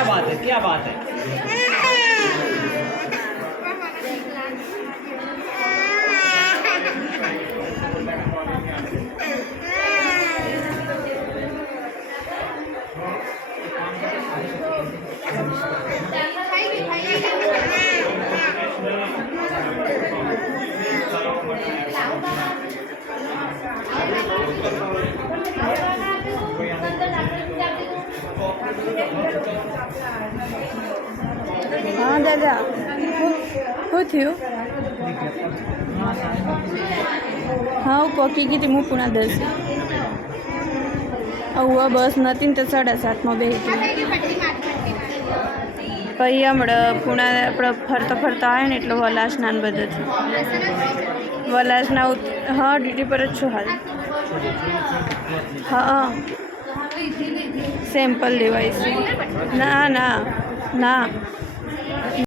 क्या बात है, क्या बात है। हाँ दादा શું થયું? હા હું પહોંચી ગઈ હતી. હું પુણા 10 હવે બસ નથી ને તો 7:30 બેસી પછી હમણાં પુણા આપણે ફરતા ફરતા આવે ને એટલે વલાસના ને બધું છે. વલાસના હા ડ્યુટી પર જ છું હાલ. હા સેમ્પલ લેવાય છે. ના ના ના